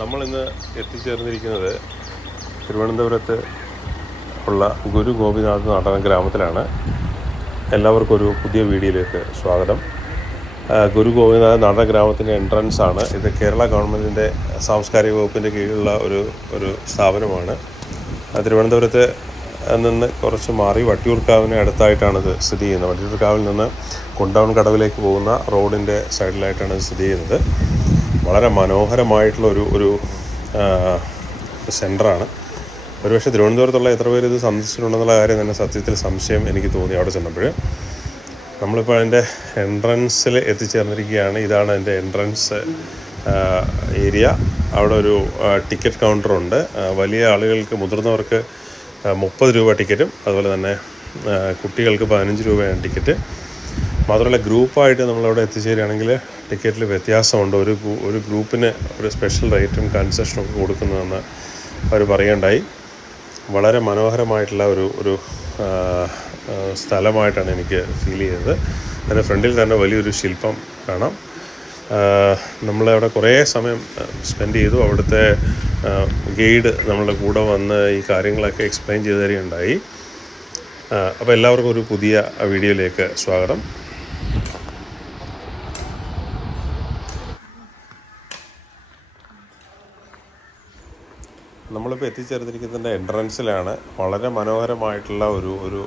നമ്മളിന്ന് എത്തിച്ചേർന്നിരിക്കുന്നത് തിരുവനന്തപുരത്ത് ഉള്ള ഗുരു ഗോപിനാഥ് നടന ഗ്രാമത്തിലാണ്. എല്ലാവർക്കും ഒരു പുതിയ വീഡിയോയിലേക്ക് സ്വാഗതം. ഗുരു ഗോപിനാഥ് നടന ഗ്രാമത്തിൻ്റെ എൻട്രൻസ് ആണ് ഇത്. കേരള ഗവൺമെൻറ്റിൻ്റെ സാംസ്കാരിക വകുപ്പിൻ്റെ കീഴിലുള്ള ഒരു സ്ഥാപനമാണ്. തിരുവനന്തപുരത്ത് നിന്ന് കുറച്ച് മാറി വട്ടിയൂർക്കാവിന് അടുത്തായിട്ടാണിത് സ്ഥിതി ചെയ്യുന്നത്. വട്ടിയൂർക്കാവിൽ നിന്ന് കുണ്ടവൻ കടവിലേക്ക് പോകുന്ന റോഡിൻ്റെ സൈഡിലായിട്ടാണ് ഇത് സ്ഥിതി ചെയ്യുന്നത്. വളരെ മനോഹരമായിട്ടുള്ള ഒരു സെൻറ്ററാണ്. ഒരുപക്ഷെ തിരുവനന്തപുരത്തുള്ള എത്ര പേര് ഇത് സന്ദർശിച്ചിട്ടുണ്ടെന്നുള്ള കാര്യം തന്നെ സത്യത്തിൽ സംശയം എനിക്ക് തോന്നി അവിടെ ചെന്നപ്പോൾ. നമ്മളിപ്പോൾ അതിൻ്റെ എൻട്രൻസിൽ എത്തിച്ചേർന്നിരിക്കുകയാണ്. ഇതാണ് അതിൻ്റെ എൻട്രൻസ് ഏരിയ. അവിടെ ഒരു ടിക്കറ്റ് കൗണ്ടറുണ്ട്. വലിയ ആളുകൾക്ക്, മുതിർന്നവർക്ക് 30 രൂപ ടിക്കറ്റും, അതുപോലെ തന്നെ കുട്ടികൾക്ക് 15 രൂപയാണ് ടിക്കറ്റ്. മാത്രമല്ല ഗ്രൂപ്പായിട്ട് നമ്മളവിടെ എത്തിച്ചേരുകയാണെങ്കിൽ ടിക്കറ്റിൽ വ്യത്യാസമുണ്ട്. ഒരു ഗ്രൂപ്പിന് ഒരു സ്പെഷ്യൽ റേറ്റും കൺസെഷനും ഒക്കെ കൊടുക്കുന്നതെന്ന് അവർ പറയുകയുണ്ടായി. വളരെ മനോഹരമായിട്ടുള്ള ഒരു സ്ഥലമായിട്ടാണ് എനിക്ക് ഫീൽ ചെയ്തത്. അതിൻ്റെ ഫ്രണ്ടിൽ തന്നെ വലിയൊരു ശില്പം കാണാം. നമ്മളവിടെ കുറേ സമയം സ്പെൻഡ് ചെയ്തു. അവിടുത്തെ ഗൈഡ് നമ്മളുടെ കൂടെ വന്ന് ഈ കാര്യങ്ങളൊക്കെ എക്സ്പ്ലെയിൻ ചെയ്ത് തരികയുണ്ടായി. അപ്പോൾ എല്ലാവർക്കും ഒരു പുതിയ വീഡിയോയിലേക്ക് സ്വാഗതം. നമ്മളിപ്പോൾ എത്തിച്ചേർന്നിരിക്കുന്നതിൻ്റെ എൻട്രൻസിലാണ്. വളരെ മനോഹരമായിട്ടുള്ള ഒരു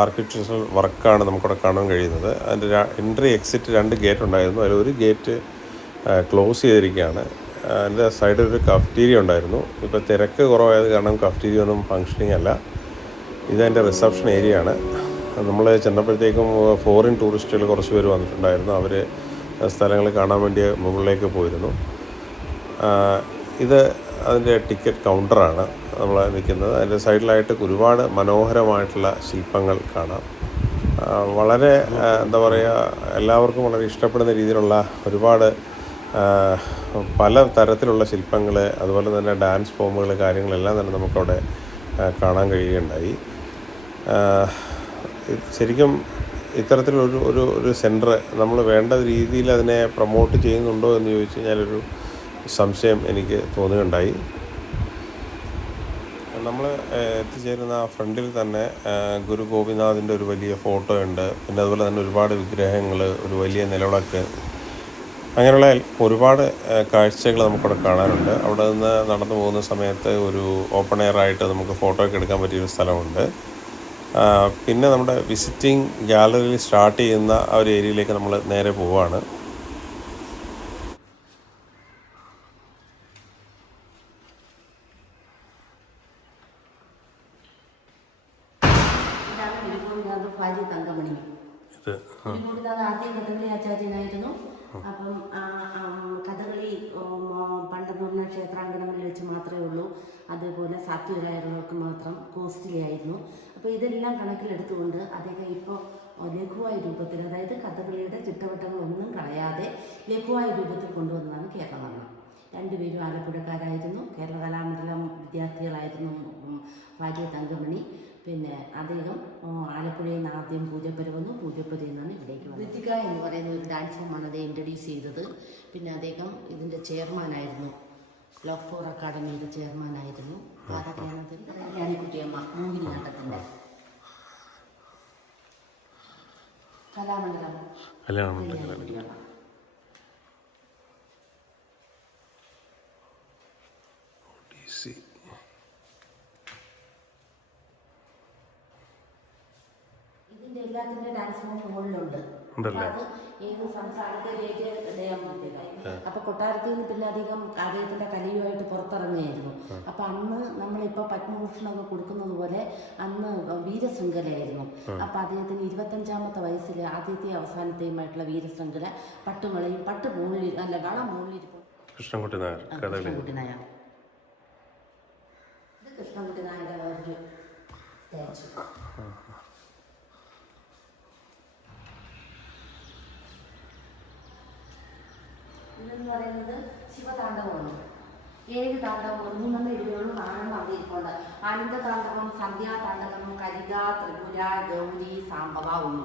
ആർക്കിടെക്ചറൽ വർക്കാണ് നമുക്കിവിടെ കാണാൻ കഴിയുന്നത്. അതിൻ്റെ എൻട്രി എക്സിറ്റ് 2 ഗേറ്റ് ഉണ്ടായിരുന്നു. അതിലൊരു ഗേറ്റ് ക്ലോസ് ചെയ്തിരിക്കുകയാണ്. അതിൻ്റെ സൈഡിൽ ഒരു കഫ്റ്റീരിയ ഉണ്ടായിരുന്നു. ഇപ്പോൾ തിരക്ക് കുറവായത് കാരണം കഫ്റ്റീരിയ ഒന്നും ഫങ്ഷനിങ് അല്ല. ഇതതിൻ്റെ റിസപ്ഷൻ ഏരിയ ആണ്. നമ്മൾ ചെന്നപ്പോഴത്തേക്കും ഫോറിൻ ടൂറിസ്റ്റുകൾ കുറച്ച് പേര് വന്നിട്ടുണ്ടായിരുന്നു. അവർ സ്ഥലങ്ങൾ കാണാൻ വേണ്ടി മുകളിലേക്ക് പോയിരുന്നു. ഇത് അതിൻ്റെ ടിക്കറ്റ് കൗണ്ടറാണ് നമ്മൾ നിൽക്കുന്നത്. അതിൻ്റെ സൈഡിലായിട്ട് ഒരുപാട് മനോഹരമായിട്ടുള്ള ശില്പങ്ങൾ കാണാം. വളരെ എന്താ പറയുക, എല്ലാവർക്കും വളരെ ഇഷ്ടപ്പെടുന്ന രീതിയിലുള്ള ഒരുപാട് പല തരത്തിലുള്ള ശില്പങ്ങൾ, അതുപോലെ തന്നെ ഡാൻസ് ഫോമുകൾ, കാര്യങ്ങളെല്ലാം തന്നെ നമുക്കവിടെ കാണാൻ കഴിയുകയുണ്ടായി. ശരിക്കും ഇത്തരത്തിലൊരു സെൻറ്റർ നമ്മൾ വേണ്ട രീതിയിൽ അതിനെ പ്രൊമോട്ട് ചെയ്യുന്നുണ്ടോ എന്ന് ചോദിച്ചു കഴിഞ്ഞാലൊരു സംശയം എനിക്ക് തോന്നുകയുണ്ടായി. നമ്മൾ എത്തിച്ചേരുന്ന ആ ഫ്രണ്ടിൽ തന്നെ ഗുരു ഗോപിനാഥിൻ്റെ ഒരു വലിയ ഫോട്ടോ ഉണ്ട്. പിന്നെ അതുപോലെ തന്നെ ഒരുപാട് വിഗ്രഹങ്ങൾ, ഒരു വലിയ നിലവിളക്ക്, അങ്ങനെയുള്ള ഒരുപാട് കാഴ്ചകൾ നമുക്കവിടെ കാണാനുണ്ട്. അവിടെ നിന്ന് നടന്നു പോകുന്ന സമയത്ത് ഒരു ഓപ്പൺ എയർ ആയിട്ട് നമുക്ക് ഫോട്ടോ ഒക്കെ എടുക്കാൻ പറ്റിയൊരു സ്ഥലമുണ്ട്. പിന്നെ നമ്മുടെ വിസിറ്റിംഗ് ഗാലറിയിൽ സ്റ്റാർട്ട് ചെയ്യുന്ന ആ ഒരു ഏരിയയിലേക്ക് നമ്മൾ നേരെ പോവുകയാണ്. ആദ്യം കഥകളി ആചാര്യനായിരുന്നു. അപ്പം കഥകളി പണ്ടെന്ന് പറഞ്ഞാൽ ക്ഷേത്രാങ്കണങ്ങളിൽ വെച്ച് മാത്രമേ ഉള്ളൂ. അതേപോലെ സാത്വികരായവർക്ക് മാത്രം കോസ്റ്റ്ലി ആയിരുന്നു. അപ്പോൾ ഇതെല്ലാം കണക്കിലെടുത്തുകൊണ്ട് അദ്ദേഹം ഇപ്പോൾ ലഘുവായ രൂപത്തിൽ, അതായത് കഥകളിയുടെ ചിട്ടവട്ടങ്ങളൊന്നും കളയാതെ ലഘുവായ രൂപത്തിൽ കൊണ്ടുവന്നതാണ് കേരളവർമ്മ. രണ്ടുപേരും ആലപ്പുഴക്കാരായിരുന്നു. കേരള കലാമണ്ഡലം വിദ്യാർത്ഥികളായിരുന്നു ഭാര്യ തങ്കമണി. പിന്നെ അദ്ദേഹം ആലപ്പുഴയിൽ നിന്ന് ആദ്യം പൂജപ്പുര വന്നു. പൂജപ്പുരയിൽ നിന്നാണ് ഇവിടേക്ക് വന്നത്. ഋതിക എന്ന് പറയുന്ന ഒരു ഡാൻസ് ഫോമാണ് അദ്ദേഹം ഇൻട്രൊഡ്യൂസ് ചെയ്തത്. പിന്നെ അദ്ദേഹം ഇതിൻ്റെ ചെയർമാനായിരുന്നു. ലോക്ക് ഫോർ അക്കാഡമിയുടെ ചെയർമാനായിരുന്നു. ആരൊക്കെയാണത്? രാണിക്കുട്ടിയമ്മ മോഹിനിയാട്ടത്തിൻ്റെ കലാമണ്ഡലം രാണിക്കുട്ടിയമ്മ. ഇതിൻ്റെ എല്ലാത്തിൻ്റെ ഡാൻസ് ഫോം മുകളിലുണ്ട്. അത് ഏത് സംസ്ഥാനത്തെ ചെയ്യാൻ പറ്റില്ല. അപ്പോൾ കൊട്ടാരത്തിൽ നിന്ന് പിന്നെ അധികം അദ്ദേഹത്തിൻ്റെ കലയുമായിട്ട് പുറത്തിറങ്ങുകയായിരുന്നു. അപ്പോൾ അന്ന് നമ്മളിപ്പോൾ പത്മഭൂഷണമൊക്കെ കൊടുക്കുന്നത് പോലെ അന്ന് വീരശൃംഖലയായിരുന്നു. അപ്പോൾ അദ്ദേഹത്തിന് 25-ാമത്തെ വയസ്സിൽ ആദ്യത്തെ അവസാനത്തെയുമായിട്ടുള്ള വീരശൃംഖല പട്ടുമളയും പട്ട് മുകളിൽ അല്ല വള മുകളിലിരിക്കും. കൃഷ്ണൻകുട്ടി നായർ. കൃഷ്ണൻകുട്ടി നായർ. ഇത് കൃഷ്ണൻകുട്ടി നായരുടെ വേറൊരു സ്റ്റാച്ചു. ഇതെന്ന് പറയുന്നത് ശിവതാണ്ഡവമാണ്. 7 താണ്ഡവങ്ങൾ, 3 എഴുതുകളും 4 അറിയിക്കൊണ്ട്. ആനന്ദ താണ്ഡവം, സന്ധ്യാതാണ്ഡവം, കരിക, ത്രിപുര, ഗൗരി, സാംബവ, ഉമ്മ.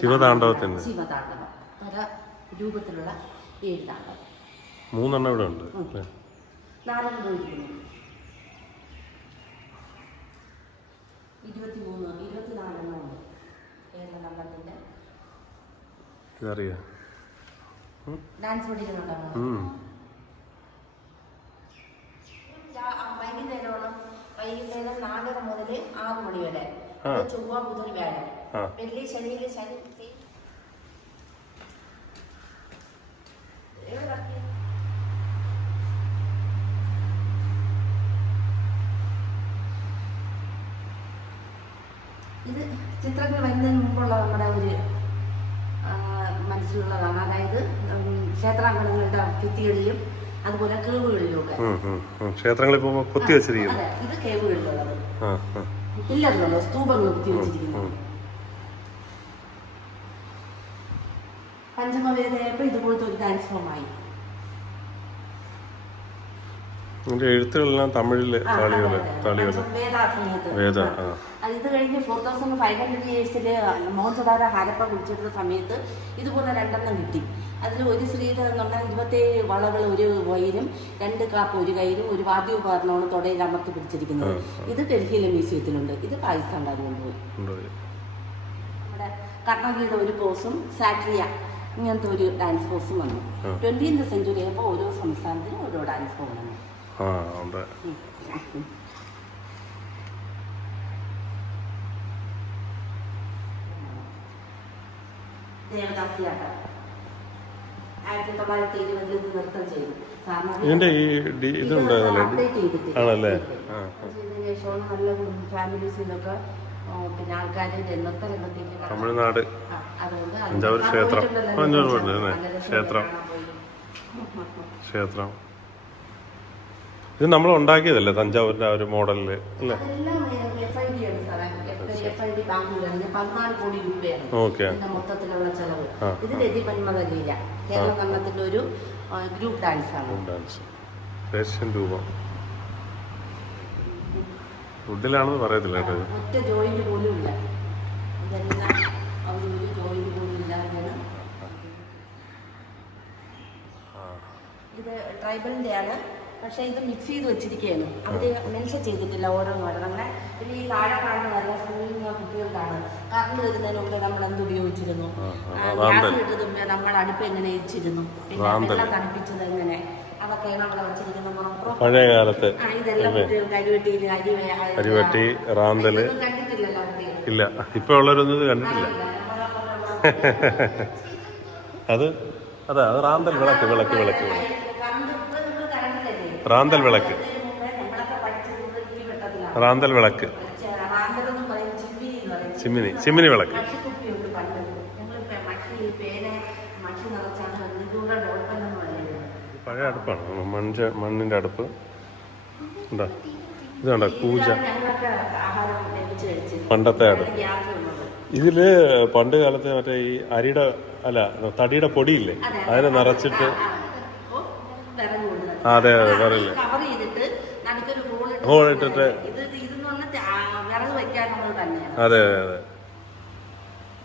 ശിവതാണ്ഡവത്തിന് ശിവതാണ്ഡവം പല രൂപത്തിലുള്ള 7 താണ്ഡവം. 3 ഇവിടെ ഉണ്ട് അല്ലേ? 4 പോയിരിക്കുന്നു. 24 ഉണ്ട് കേരള കമ്പത്തിന്റെ. ഇതറിയാം. ഡാൻസ് പഠിക്കുന്നുണ്ടോ? വൈകുന്നേരം 4:30 മുതൽ 6 മണി വരെ. ചൊവ്വ ബുധൻ വ്യാഴം. വെള്ളി ശനിയിൽ ശനി. ഇത് ചിത്രങ്ങൾ വരുന്നതിന് മുമ്പുള്ള നമ്മുടെ ഒരു മനസ്സിലുള്ളതാണ്. അതായത് ക്ഷേത്രാങ്കണങ്ങളുടെ ഭിത്തികളിലും അതുപോലെ കേവുകളിലുമൊക്കെ. ക്ഷേത്രങ്ങളിൽ പോകുമ്പോൾ കുത്തി വെച്ചിരിക്കുന്നു. ഇത് കേവുകളിലുള്ളത്, പില്ലറിലുള്ള സ്തൂപങ്ങൾ കുത്തി വെച്ചിരിക്കുന്നു. പഞ്ചമവേദയപ്പോൾ ഇതുപോലത്തെ ഒരു ഡാൻസ് ഫോമായി. എഴുത്തുകളെല്ലാം തമിഴില് വേദ. ഇത് കഴിഞ്ഞ് 4500 ഇയേഴ്സില് മോഹൻ സദാര ഹാരപ്പ കുടിച്ചെടുത്ത സമയത്ത് ഇതുപോലെ 2 കിട്ടി. അതിൽ ഒരു സ്ത്രീയുടെ എന്നുള്ള 27 വളകൾ ഒരു വയരും 2 കാപ്പ് ഒരു കയ്യിലും ഒരു വാദ്യോപകരണമാണ് തൊടയിൽ അമർത്തി പിടിച്ചിരിക്കുന്നത്. ഇത് ഡൽഹിയിലെ മ്യൂസിയത്തിലുണ്ട്. ഇത് പാകിസ്ഥാനിലാണ് കൊണ്ടുപോയി. നമ്മുടെ കർണാടകയുടെ ഒരു പോസും സാട്രിയ ഇങ്ങനത്തെ ഒരു ഡാൻസ് ഫോഴ്സും വന്നു. 20th സെഞ്ചുറി ആയപ്പോൾ ഓരോ സംസ്ഥാനത്തിനും ഓരോ ഡാൻസ് ഫോം വന്നു. ദേവദാസിയാട്ടം 1920 ഇത് നൃത്തം ചെയ്തു. അപ്ഡേറ്റ് ചെയ്തിട്ടില്ല. ശേഷമാണ് നല്ല ഫാമിലീസിലൊക്കെ പിന്നെ ആൾക്കാരുടെ നൃത്ത രംഗത്തേക്ക് തമിഴ്നാട് തഞ്ചാവൂർ ക്ഷേത്രം ഇത് നമ്മൾ ഉണ്ടാക്കിയതല്ലേ തഞ്ചാവൂരിന്റെ ആ ഒരു മോഡലില് അല്ലേ? ഓക്കെ. മൊത്തത്തിലുള്ള ചെലവ് ഇത് രതിപന്മതല്ല കേരള കണ്ണത്തിന്റെ ഒരു ഗ്രൂപ്പ് ഡാൻസ് ആണ്. രൂപം ഫുഡിലാണെന്ന് പറയത്തില്ല കേട്ടോ. ഒറ്റ ജോയിന്റ് പോലും ഇല്ല. ഇതെല്ലാം ഒരു ജോയിന്റ് പോലും ഇല്ലാതെയാണ്. ഇത് ട്രൈബലിന്റെ ആണ്. പക്ഷേ ഇത് മിക്സ് ചെയ്ത് വെച്ചിരിക്കുകയാണ്. അവർ മെൻഷൻ ചെയ്തിട്ടില്ല ഓരോന്നോരോ. നമ്മളെ ഈ താഴെ കാണുന്നതല്ല സ്കൂളിൽ നിന്ന് കുട്ടികൾക്കാണ്. കറണ്ട് വരുന്നതിന് മുമ്പ് നമ്മൾ എന്ത് ഉപയോഗിച്ചിരുന്നു, ഗ്യാസ് ഇട്ടത് മുമ്പേ നമ്മൾ അടുപ്പ് എങ്ങനെ ഇരിച്ചിരുന്നു, പിന്നെ വെള്ളം തണുപ്പിച്ചത് എങ്ങനെ, അതൊക്കെയാണ് അവിടെ വെച്ചിരിക്കുന്നത്. പഴയ കാലത്ത് ഇതെല്ലാം കുട്ടികൾക്ക് അരിവെട്ടി റാന്തല് കണ്ടിട്ടില്ലല്ലോ. ഇല്ല, ഇപ്പൊ ഉള്ളവരൊന്നും കണ്ടിട്ടില്ല. അത് അതെ, അത് റാന്തൽ വിളക്ക് വിളക്ക് വിളക്ക് വിളക്ക് റാന്തൽ വിളക്ക് റാന്തൽ വിളക്ക് ചിമ്മിനി ചിമ്മിനി വിളക്ക്. പഴയ അടുപ്പാണ്, മണ്ണിന്റെ അടുപ്പ്. എന്താ ഇതുണ്ട കൂജ, പണ്ടത്തെ അടുപ്പ്. ഇതില് പണ്ട് കാലത്ത് മറ്റേ ഈ അരിയുടെ തടിയുടെ പൊടിയില്ലേ അതിനെ നിറച്ചിട്ട്. അതെ അതെ പറയില്ലേ, ഹോൾ ഇട്ടിട്ട്. അതെ അതെ അതെ,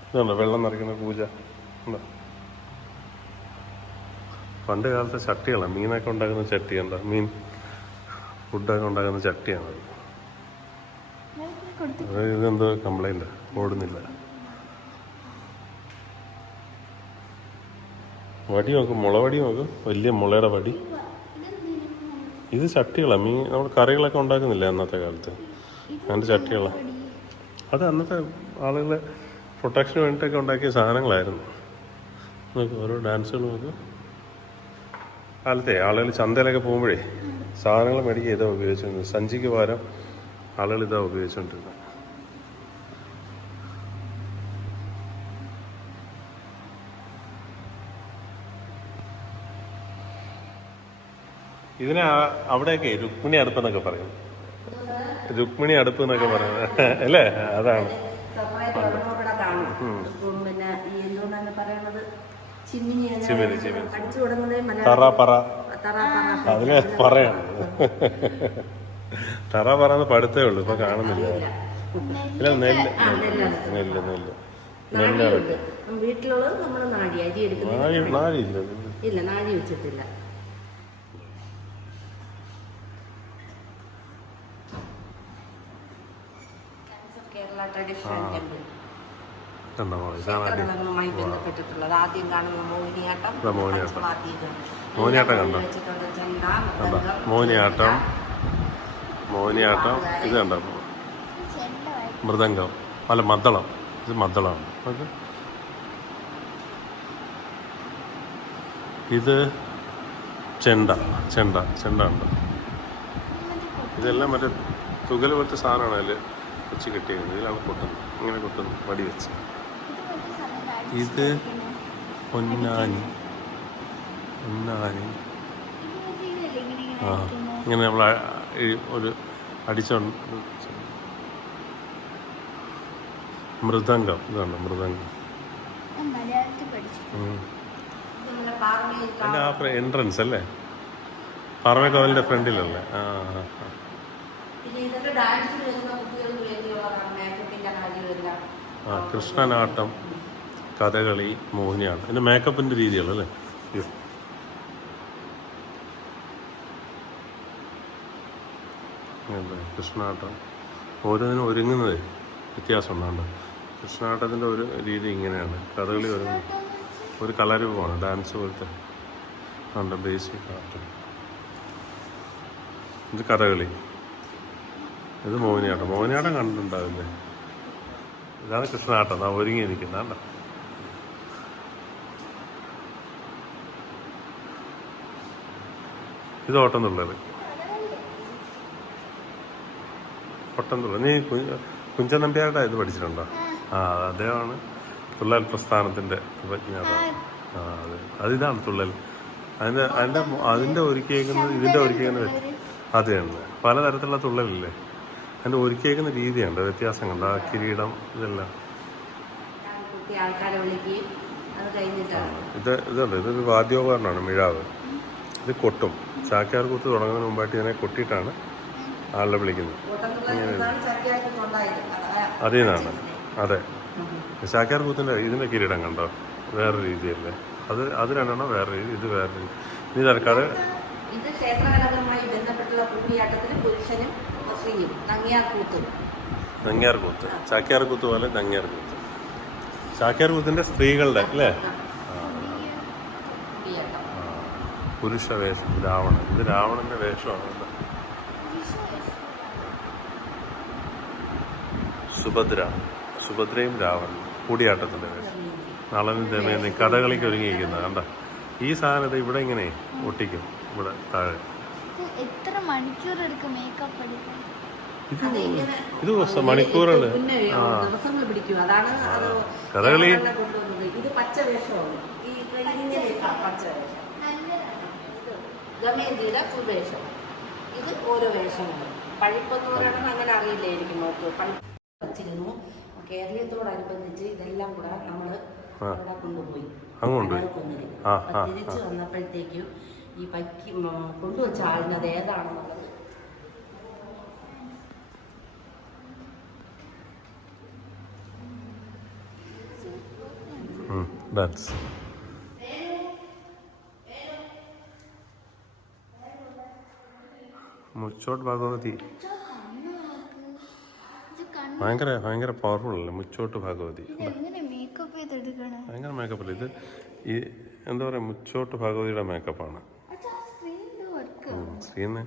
ഇതുണ്ടോ വെള്ളം നിറയ്ക്കുന്ന പൂജ. പണ്ട് കാലത്തെ ചട്ടികളാണ്, മീനൊക്കെ ഉണ്ടാക്കുന്ന ചട്ടി. എന്താ മീൻ ഫുഡൊക്കെ ഉണ്ടാക്കുന്ന ചട്ടിയാണ്. ഇതെന്തോ കംപ്ലൈന്റ്, ഓടുന്നില്ല. വടി നോക്കും, മുളവടി നോക്കും, വലിയ മുളയുടെ വടി. ഇത് ചട്ടികളാണ്, മീൻ നമ്മൾ കറികളൊക്കെ ഉണ്ടാക്കുന്നില്ല അന്നത്തെ കാലത്ത്, അങ്ങനത്തെ ചട്ടികളാണ്. അത് അന്നത്തെ ആളുകൾ പ്രൊട്ടക്ഷന് വേണ്ടിയിട്ടൊക്കെ ഉണ്ടാക്കിയ സാധനങ്ങളായിരുന്നു. നോക്കും ഓരോ ഡാൻസുകൾ നോക്കും. കാലത്തെ ആളുകൾ ചന്തയിലൊക്കെ പോകുമ്പോഴേ സാധനങ്ങൾ മേടിക്കുക ഇതാ ഉപയോഗിച്ചിരുന്നത്. സഞ്ചിക്ക് പകരം ആളുകൾ ഇതാ ഉപയോഗിച്ചുകൊണ്ടിരുന്നത്. ഇതിനെ അവിടെയൊക്കെ രുക്മിണി അടുപ്പ് എന്നൊക്കെ പറയും. രുക്മിണി അടുപ്പ് എന്നൊക്കെ പറയുന്നത് അല്ലേ? അതാണ്. ചിമ്മിനി ചിമ്മിനി തറാപ്പറ അതിനെ പറയാണ്. തറാപ്പറന്ന് പഠിത്തേ ഉള്ളൂ, ഇപ്പൊ കാണുന്നില്ല. ഇല്ല, നെല്ല് നെല്ല് നെല്ല് നെല്ല് വീട്ടിലുള്ളത് നമ്മൾ നാഴി അരി എടുക്കുന്നത്. നാഴിയില്ല, ഇല്ല നാഴി വെച്ചിട്ടില്ല. ട്രഡീഷണൽ ടെമ്പിൾ കണ്ടോ ഇതാണ് ആദ്യം ക്ഷേത്രങ്ങളുമായി ബന്ധപ്പെട്ടിട്ടുള്ളത്. ആദ്യം കാണുന്ന മോഹിനിയാട്ടം, മോഹിനിയാട്ടം പഞ്ചവാദ്യം, മോഹിനിയാട്ടം കണ്ടോ വെച്ചിട്ടുണ്ട്. ചെണ്ട, കണ്ടോ മൃദംഗം, മോഹിനിയാട്ടം ഇത് കണ്ടോ മൃദംഗം അല്ല മദ്ദളം ഇത് മദ്ദളമാണ് ഓക്കെ. ഇത് ചെണ്ട ഉണ്ട്. ഇതെല്ലാം മറ്റേ തുകൽ പോലത്തെ സാധനമാണ് അതിൽ വെച്ച് കെട്ടിയത്. ഇതിലാണ് കൊട്ടുന്നത്, ഇങ്ങനെ കൊട്ടുന്നു വടി വെച്ച്. ഇത് പൊന്നാനി ആ ഇങ്ങനെ നമ്മൾ ഒരു അടിച്ചോണ്ട് മൃദംഗം ഇതാണ് മൃദംഗം. അതിൻ്റെ ആ എൻട്രൻസ് അല്ലേ പാറമേക്കോവിലിൻ്റെ ഫ്രണ്ടിലല്ലേ? ആ കൃഷ്ണനാട്ടം, കഥകളി, മോഹിനിയാട്ടം. ഇതിൻ്റെ മേക്കപ്പിൻ്റെ രീതികളല്ലേ? കൃഷ്ണനാട്ടം ഓരോന്നിനും ഒരുങ്ങുന്നത് വ്യത്യാസം ഉണ്ടാണ്ട്. കൃഷ്ണനാട്ടത്തിൻ്റെ ഒരു രീതി ഇങ്ങനെയാണ്. കഥകളി ഒരു കലാരൂപമാണ്, ഡാൻസ് പോലത്തെ ഉണ്ട്. ബേസിക് ആട്ടം. ഇത് കഥകളി, ഇത് മോഹിനിയാട്ടം കണ്ടിട്ടുണ്ടാവില്ലേ? ഇതാണ് കൃഷ്ണനാട്ടം. ആ ഒരുങ്ങി നിൽക്കുന്നതാണ്ട. ഇത് ഓട്ടംതുള്ളൽ. നീ കുഞ്ചൻ നമ്പ്യാരുടെ ഇത് പഠിച്ചിട്ടുണ്ടോ? ആ അദ്ദേഹമാണ് തുള്ളൽ പ്രസ്ഥാനത്തിൻ്റെ ഉപജ്ഞാതാവ്. ആ അതിതാണ് തുള്ളൽ. അതിൻ്റെ ഒരുക്കിയേക്കുന്നത് ഇതിൻ്റെ ഒരുക്കിയേക്കുന്ന അത് തന്നെ. പലതരത്തിലുള്ള തുള്ളലില്ലേ, അതിൻ്റെ ഒരുക്കിയേക്കുന്ന രീതിയുണ്ട്, വ്യത്യാസം കണ്ട്. ആ കിരീടം ഇതെല്ലാം ഇതുണ്ട്. ഇതൊരു വാദ്യോപകരണമാണ് മിഴാവ്. ഇത് കൊട്ടും. ചാക്യാർ കൂത്ത് തുടങ്ങുന്നതിന് മുമ്പായിട്ട് ഇതിനെ കൊട്ടിയിട്ടാണ് ആളുടെ വിളിക്കുന്നത്. അതിൽ നിന്നാണ്. അതെ, ചാക്യാർ കൂത്തിൻ്റെ ഇതിൻ്റെ കിരീടം കണ്ടോ വേറെ രീതിയല്ലേ? അത് രണ്ടെണ്ണം വേറെ രീതി, ഇത് വേറെ രീതി. ഇനി തൽക്കാട് ഇത് ക്ഷേത്രകലകളുമായി ബന്ധപ്പെട്ടുള്ള കൂടിയാട്ടത്തിൽ പുരുഷനും സ്ത്രീയും നങ്ങ്യാർ കൂത്ത്, ചാക്യാർ കൂത്ത് പോലെ നങ്ങ്യാർ കൂത്ത്. ചാക്യാർ കൂത്തിൻ്റെ സ്ത്രീകളുടെ അല്ലേ? പുരുഷ വേഷം രാവണൻ. ഇത് രാവണന്റെ വേഷമാണ്. സുഭദ്രയും രാവണൻ കൂടിയാട്ടത്തിൻ്റെ വേഷം. നളനും ദമയന്തി കഥകളിക്ക് ഒരുങ്ങിയിരിക്കുന്നത് കണ്ട. ഈ സാധനത്തെ ഇവിടെ ഇങ്ങനെ ഒട്ടിക്കും. ഇവിടെ താഴെ ഇത് മണിക്കൂറുകൾ. കഥകളി ഇത് പച്ച വേഷമാണ്. ദമയന്തിയുടെ ഫുൾ വേഷം. ഇത് ഓരോ വേഷമാണ്. പഴിപ്പെന്ന് പറയണമെന്ന് അങ്ങനെ അറിയില്ലായിരിക്കും. വച്ചിരുന്നു. കേരളീയത്തോടനുബന്ധിച്ച് ഇതെല്ലാം കൂടെ നമ്മൾ അവിടെ കൊണ്ടുപോയി തിരിച്ചു വന്നപ്പോഴത്തേക്കും ഈ പൈക്ക് കൊണ്ടുവച്ച ആളിന് അത് ഏതാണെന്നുള്ളത് മുച്ചോട്ട് ഭഗവതി ഭയങ്കര പവർഫുൾ അല്ലേ മുച്ചോട്ട് ഭഗവതി? ഭയങ്കര മേക്കപ്പല്ലേ ഇത്? ഈ എന്താ പറയുക, മുച്ചോട്ട് ഭഗവതിയുടെ മേക്കപ്പാണ്. സ്ക്രീന്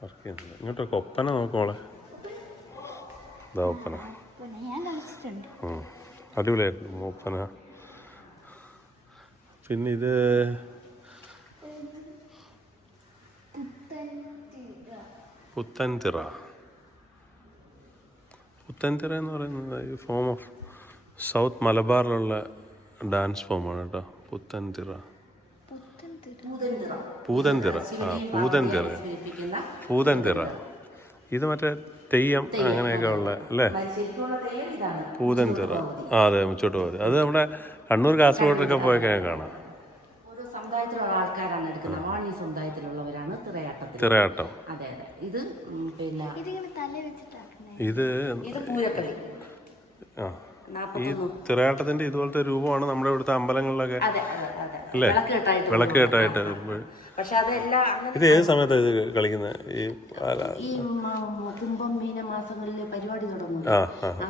വർക്ക് ചെയ്യുന്നില്ല. ഇങ്ങോട്ടൊക്കെ ഒപ്പന നോക്കോളെ. ഇതാ ഒപ്പന, അടിപൊളിയായിരുന്നു ഒപ്പന. പിന്നെ ഇത് പുത്തൻതിറ എന്ന് പറയുന്നത് ഈ ഫോം ഓഫ് സൗത്ത് മലബാറിലുള്ള ഡാൻസ് ഫോമാണ് കേട്ടോ. പൂതൻതിറ. ഇത് മറ്റേ തെയ്യം അങ്ങനെയൊക്കെ ഉള്ള അല്ലേ? പൂതൻതിറ. ആ അതെ, മുച്ചോട്ട് പോയത്. അത് നമ്മുടെ കണ്ണൂർ കാസർഗോഡൊക്കെ പോയൊക്കെ കാണാം. തിറയാട്ടം. ഇത് ഈ തിറയാട്ടത്തിന്റെ ഇതുപോലത്തെ രൂപമാണ് നമ്മുടെ ഇവിടുത്തെ അമ്പലങ്ങളിലൊക്കെ അല്ലേ? വിളക്ക് കെട്ടായിട്ട് പക്ഷെ അതെല്ലാം ഇത് ഏത് സമയത്താണ് ഇത് കളിക്കുന്നത്? ഈ കുംഭം മീനമാസങ്ങളിൽ പരിപാടി തുടങ്ങും.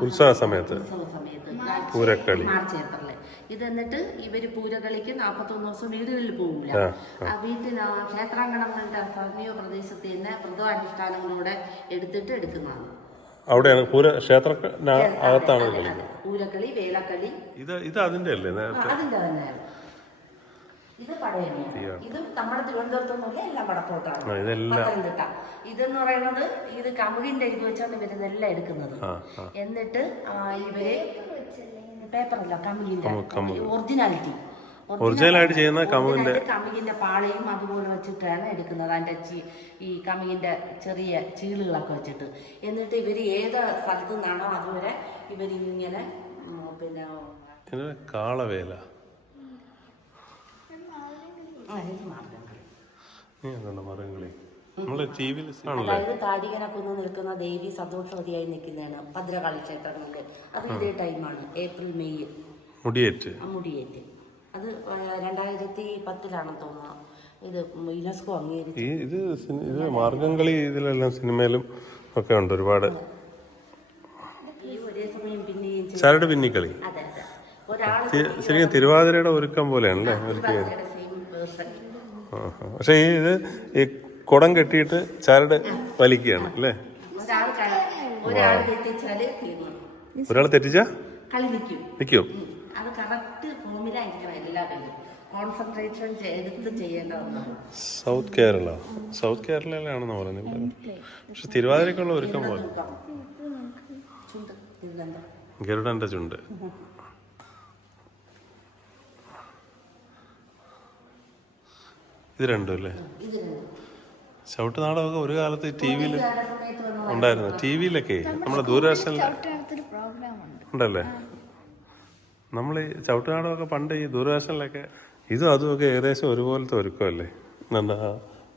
ഉത്സവ സമയത്ത്, ഉത്സവ സമയത്ത് പൂരക്കളി, മാർച്ച് ഏപ്രില്. ഇത് എന്നിട്ട് ഇവര് പൂരകളിക്ക് 41 ദിവസം വീടുകളിൽ പോകില്ല. ആ വീട്ടിന് ക്ഷേത്രാങ്കണങ്ങളുടെ സമീപ പ്രദേശത്ത് തന്നെ വ്രതാനുഷ്ഠാനങ്ങളൂടെ എടുക്കുന്നതാണ്. അവിടെയാണ് ക്ഷേത്ര അകത്താണ് കളിക്കുന്നത്. പൂരക്കളി, വേലക്കളി. ഇത് അതിന്റെ അല്ലേ? അതിന്റെ തന്നെയാണ്. ഇത് പടയണി. ഇത് നമ്മുടെ തിരുവനന്തപുരത്തൊന്നുമില്ല, എല്ലാം വടക്കോട്ടാണ്, പത്തനംതിട്ട. ഇതെന്ന് പറയുന്നത് ഇത് കമുകിന്റെ ഇത് വെച്ചാണ് ഇവരിതെല്ലാം എടുക്കുന്നത്. എന്നിട്ട് ഇവര് പേപ്പറല്ല, കമുകിന്റെ ഒറിജിനാലിറ്റി ചെയ്യുന്ന കമുകിന്റെ പാളയും അതുപോലെ വെച്ചിട്ടാണ് എടുക്കുന്നത്. അതിന്റെ ഈ കമുകിന്റെ ചെറിയ ചീളുകളൊക്കെ വെച്ചിട്ട്. എന്നിട്ട് ഇവര് ഏത് സ്ഥലത്തു നിന്നാണോ അതുവരെ ഇവരിങ്ങനെ പിന്നെ കാളവേല, അതായത് താരികനൊക്കെ നിൽക്കുന്ന ദേവി സന്തോഷവതിയായി നിൽക്കുന്നതാണ് ഭദ്രകാളി ക്ഷേത്രങ്ങളിൽ. അത് ഇതേ ടൈമാണ്, ഏപ്രിൽ മെയ്. മുടിയേറ്റ് അത് 2010 തോന്നുന്നു. ഇത് യുനെസ്കോ അംഗീകരിച്ചു. ഇത് മാർഗംകളി ഇതിലെല്ലാം സിനിമയിലും ഒക്കെ ഉണ്ട് ഒരുപാട്. ഒരേ സമയം പിന്നെയും ചരട് പിന്നിക്കളി ശരിക്കും തിരുവാതിരയുടെ ഒരുക്കം പോലെയാണല്ലേ? പക്ഷെ ഈ കുടം കെട്ടിയിട്ട് ചരട് വലിക്കുകയാണ് അല്ലേ? ഒരാൾ തെറ്റിച്ചാ നിൽക്കും. അത് കറക്റ്റ് ഫോമില ആയിരിക്കണം എല്ലാവരും. കോൺസെൻട്രേഷൻ എടുത്ത് ചെയ്യേണ്ടതാണ്. സൗത്ത് കേരളയിലാണെന്ന് പറയുന്നത്. പക്ഷെ തിരുവാതിരക്കുള്ള ഒരുക്കം പോലെ ഗരുഡന്റെ ചുണ്ട്. ഇത് രണ്ടും അല്ലേ? ചവിട്ട് നാടകമൊക്കെ ഒരു കാലത്ത് ടി വിയിൽ ഉണ്ടായിരുന്നു. ടി വിയിലൊക്കെ നമ്മുടെ ദൂരദർശനിൽ ഉണ്ടല്ലേ? നമ്മൾ ഈ ചവിട്ട് നാടകമൊക്കെ പണ്ട് ഈ ദൂരദർശനിലൊക്കെ ഇതും അതുമൊക്കെ ഏകദേശം ഒരുപോലത്തെ ഒരുക്കമല്ലേ? എന്താ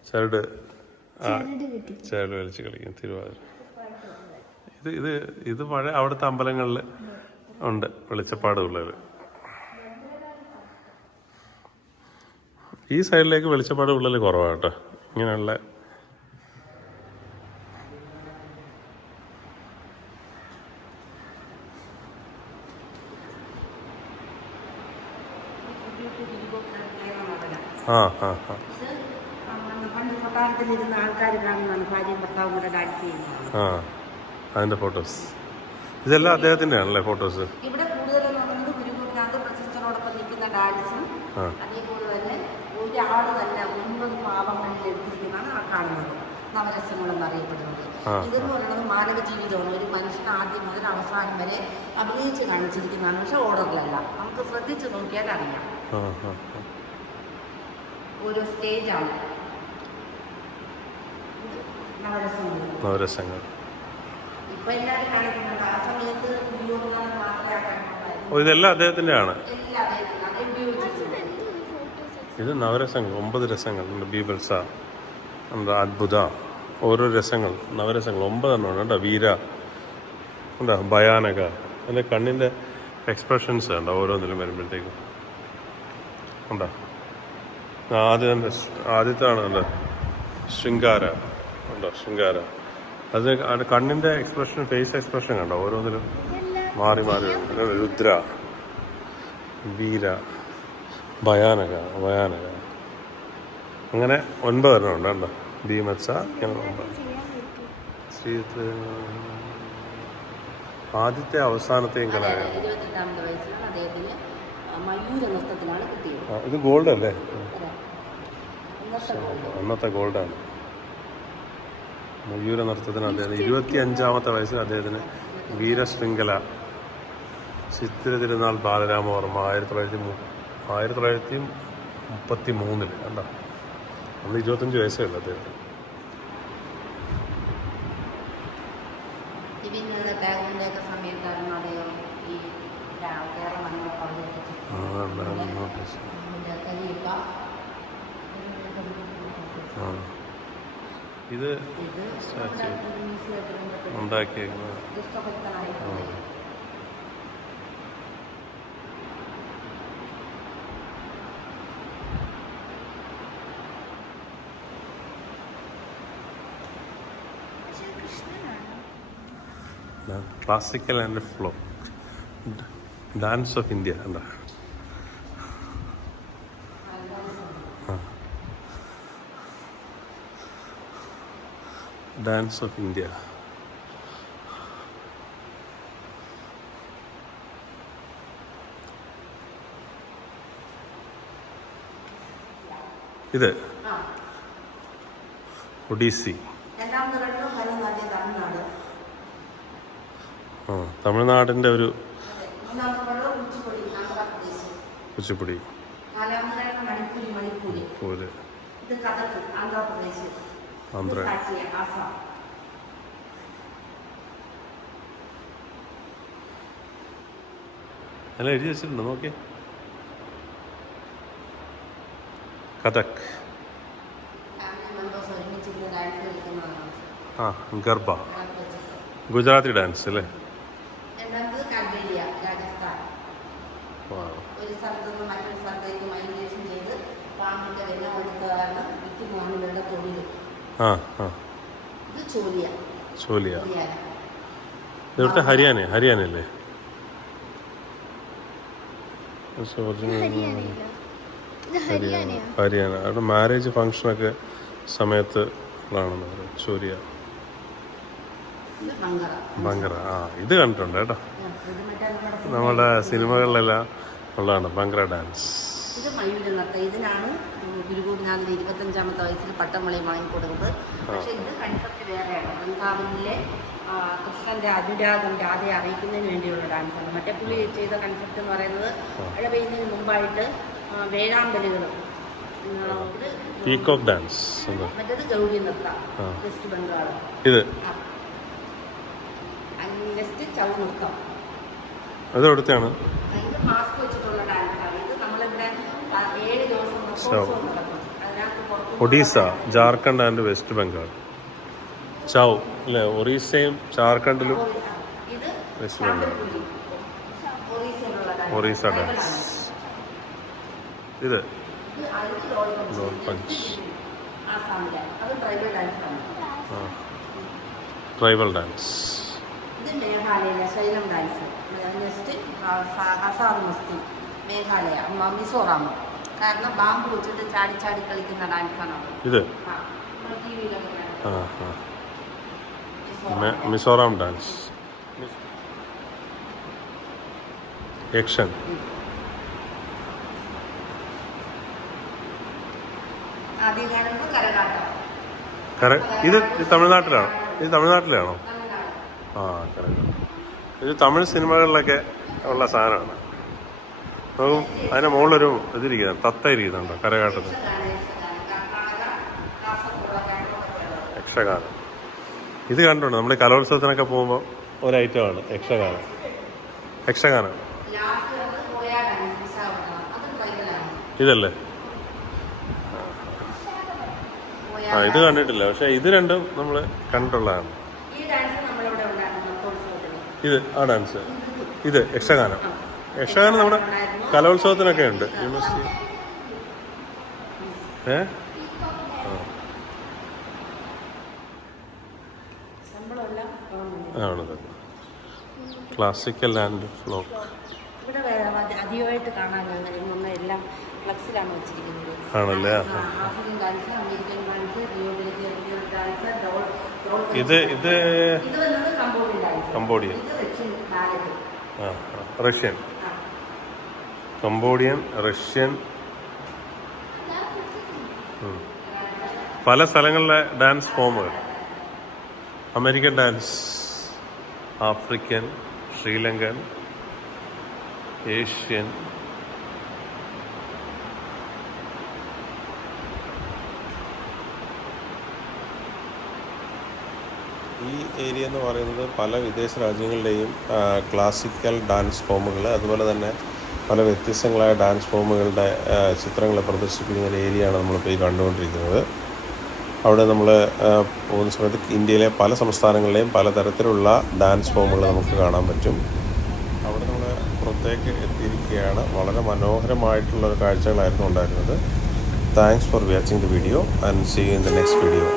ചരട് വലിച്ച് കളിക്കും തിരുവാതിര. ഇത് പഴയ അവിടുത്തെ അമ്പലങ്ങളിൽ ഉണ്ട് വെളിച്ചപ്പാട് പിള്ളേർ. ഈ സൈഡിലേക്ക് വെളിച്ചപ്പാട് പിള്ളേർ കുറവാണ് കേട്ടോ. ഇങ്ങനെയുള്ള അതിന്റെ ഫോട്ടോസ് ഇതെല്ലാം അദ്ദേഹത്തിന്റെ ആണല്ലേ ഫോട്ടോസ്? ഇവിടെ കൂടുതലെന്ന് പറയുന്നത് ഗുരുകുലനാഥ് പ്രശസ്തരോടൊപ്പം നിൽക്കുന്ന ഡാൻസും അതേപോലെ തന്നെ ഒരാൾ തന്നെ 9 പാവങ്ങളിൽ എടുത്തിരിക്കുന്നതാണ് ആ കാണുന്നത്. നവരസങ്ങൾ എന്നറിയപ്പെടുന്നത്. ഇതെന്ന് പറയുന്നത് മാനവ ജീവിതമാണ്. ഒരു മനുഷ്യൻ ആദ്യം മുതൽ അവസാനം വരെ അഭിനയിച്ച് കാണിച്ചിരിക്കുന്നതാണ്. പക്ഷെ ഓർഡറിലല്ല. നമുക്ക് ശ്രദ്ധിച്ച് നോക്കിയാൽ അറിയാം. ഒരു സ്റ്റേജാണ് നവരസങ്ങൾ. ഇപ്പൊ എല്ലാവരും കാണിക്കുന്നുണ്ട്. ആ സമയത്ത് ഇതെല്ലാം അദ്ദേഹത്തിന്റെ ആണ്. ഇത് നവരസങ്ങൾ 9 രസങ്ങൾ ഉണ്ട്. ബീബൽസ എന്താ അത്ഭുത, ഓരോ രസങ്ങൾ നവരസങ്ങൾ 9 എണ്ണമാണ് കേട്ടോ. വീര എന്താ ഭയാനക. അതിൻ്റെ കണ്ണിൻ്റെ എക്സ്പ്രഷൻസ് ഉണ്ടോ ഓരോന്നിലും വരുമ്പോഴത്തേക്കും ഉണ്ടോ? ആദ്യത്താണ് എന്താ ശൃംഗാര ഉണ്ടോ? ശൃംഗാര. അത് കണ്ണിൻ്റെ എക്സ്പ്രഷൻ, ഫേസ് എക്സ്പ്രഷൻ കണ്ടോ ഓരോന്നിലും മാറി മാറി. രുദ്ര, വീര, ഭയാനക. അങ്ങനെ 9 എണ്ണം ഉണ്ട് കേട്ടോ. ഭീമത്സ ഇങ്ങനെ ആദ്യത്തെ അവസാനത്തെയും കലാകാരൻ. ഇത് ഗോൾഡ് അല്ലേ? അന്നത്തെ ഗോൾഡാണ്. മയൂര നൃത്തത്തിന് അദ്ദേഹം 25-ാമത്തെ വയസ്സിൽ അദ്ദേഹത്തിന് വീരശൃംഖല, ചിത്തിര തിരുനാൾ ബാലരാമവർമ്മ 1933 കണ്ടോ? അന്ന് 25 വയസ്സേ ഉള്ളൂ അദ്ദേഹത്തിന്. ഇത് സ്റ്റാച്ചു ഉണ്ടാക്കിയേക്കുന്നത്. Classical and folk dance of India എന്താ ഡാൻസ് ഓഫ് ഇന്ത്യ. ഇത് ഒഡീസി. തമിഴ്നാടിൻ്റെ ഒരു കുച്ചിപ്പുടി. പോലെ ആന്ധ്ര. എല്ലാം എഴുതി വെച്ചിട്ടുണ്ട്, നോക്കിയേ. കഥക്. ആ ഗർഭ ഗുജറാത്തി ഡാൻസ് അല്ലേ. ഒരു സ്ഥലത്ത് നിന്ന് മറ്റൊരു സ്ഥലത്തേക്ക് മൈഗ്രേഷൻ ചെയ്ത് പാമ്പിന്റെ വെള്ളം എടുക്കാറാണ് വിറ്റുപോകാനുള്ള തൊഴിൽ. ഇത് ചോലിയ. ചോലിയ ഇവിടുത്തെ ഹരിയാനയല്ലേ? ഹരിയാന. അവിടെ മാരേജ് ഫങ്ഷനൊക്കെ സമയത്ത് ഉള്ളതാണെന്ന് പറയും ചോലിയ. ബങ്കറ. ഇത് കണ്ടിട്ടുണ്ട് കേട്ടോ, നമ്മുടെ സിനിമകളിലെല്ലാം ഉള്ളതാണ് ബങ്കറ ഡാൻസ്. ഇത് മയൂര നൃത്തം. ഇതിനാണ് ഗുരു ഗോപിനാഥിന് 25ാമത്തെ വയസ്സിൽ പട്ടംവളി വാങ്ങിക്കൊടുക്കുന്നത്. പക്ഷേ ഇത് കൺസെപ്റ്റ് വേറെയാണ്. വൃന്ദാവനിലെ കൃഷ്ണന്റെ അനുരാഗം രാധയെ അറിയിക്കുന്നതിന് വേണ്ടിയുള്ള ഡാൻസാണ്. മറ്റേ പുള്ളി ചെയ്ത കൺസെപ്റ്റ് എന്ന് പറയുന്നത് മഴ പെയ്യുന്നതിന് മുമ്പായിട്ട് വേഴാമ്പലുകളും പീകോക്ക് ഡാൻസ്. മറ്റേത് ഗൗരി നൃത്തം, വെസ്റ്റ് ബംഗാൾ. ഇത് നെക്സ്റ്റ് ചൗ നൃത്തം. അത് എവിടുത്തെയാണ്? ഇത് മാസ്ക് വെച്ചിട്ടുള്ള ഡാൻസാണ്. ഇത് നമ്മളിവിടെ 7 ദിവസം നടക്കും. അതിനകത്ത് ഒഡീസ, ജാർഖണ്ഡ് ആൻഡ് വെസ്റ്റ് ബംഗാൾ. ചൗ അല്ലേ? ഒറീസയും ജാർഖണ്ഡിലും ഇത് വെസ്റ്റ് ബംഗാൾ. ഒറീസ ഡാൻസ്. ഇത് ലോൾ പഞ്ച്. Tribal dance. ഇത് മേഘാലയയിലെ ശൈലം ഡാൻസ്. നെക്സ്റ്റ് ഹസാർ മസ്തി, മേഘാലയ, മിസോറാം. കാരണം ബാമ്പ് വെച്ചിട്ട് ചാടി ചാടി കളിക്കുന്ന ഡാൻസാണ് ഇത്. മിസോറാം ഡാൻസ്. യക്ഷൻ. ഇത് തമിഴ്നാട്ടിലാണോ? ഇത് തമിഴ്നാട്ടിലാണോ? കരകാട്ടം. ഇത് തമിഴ് സിനിമകളിലൊക്കെ ഉള്ള സാധനമാണ്. നോക്കും, അതിൻ്റെ മുകളിലൊരു ഇതിരിക്കുന്നുണ്ട്, തത്ത ഇരിക്കുന്നുണ്ടോ കരകാട്ടത്തിന്. യക്ഷഗാനം. ഇത് കണ്ടിട്ടുണ്ട് നമ്മൾ കലോത്സവത്തിനൊക്കെ പോകുമ്പോൾ ഒരു ഐറ്റമാണ് യക്ഷഗാനം. ഇതല്ലേ? ഇത് കണ്ടിട്ടില്ല, പക്ഷെ ഇത് രണ്ടും നമ്മൾ കണ്ടിട്ടുള്ളതാണ്. ഇത് ഡാൻസ്. ഇത് യക്ഷഗാനം. നമ്മുടെ കലോത്സവത്തിനൊക്കെ ഉണ്ട്. യൂണിവേഴ്സിറ്റി ആണത്. Classical and flock. ഇവിടെ അധികമായിട്ട് കാണാനുള്ള എല്ലാം ഫ്ലക്സിലാണ് വെച്ചിരിക്കുന്നത്. ആണല്ലേ? African dance, American dance, dance, ഇത് കംബോഡിയൻ. റഷ്യൻ. Cambodian, Russian. പല സ്ഥലങ്ങളിലെ ഡാൻസ് ഫോമുകൾ. American dance, African, Sri Lankan, Asian. ഈ ഏരിയ എന്ന് പറയുന്നത് പല വിദേശ രാജ്യങ്ങളുടെയും ക്ലാസിക്കൽ ഡാൻസ് ഫോമുകൾ, അതുപോലെ തന്നെ പല വ്യത്യസ്തങ്ങളായ ഡാൻസ് ഫോമുകളുടെ ചിത്രങ്ങൾ പ്രദർശിപ്പിക്കുന്ന ഒരു ഏരിയയാണ് നമ്മളിപ്പോൾ ഈ കണ്ടുകൊണ്ടിരിക്കുന്നത്. അവിടെ നമ്മൾ പോകുന്ന സമയത്ത് ഇന്ത്യയിലെ പല സംസ്ഥാനങ്ങളിലെയും പലതരത്തിലുള്ള ഡാൻസ് ഫോമുകൾ നമുക്ക് കാണാൻ പറ്റും. അവിടെ നമ്മൾ പുറത്തേക്ക് എത്തിയിരിക്കുകയാണ്. വളരെ മനോഹരമായിട്ടുള്ള ഒരു കാഴ്ചകളായിരുന്നു ഉണ്ടായിരുന്നത്. Thanks for watching the video and see you in the next video.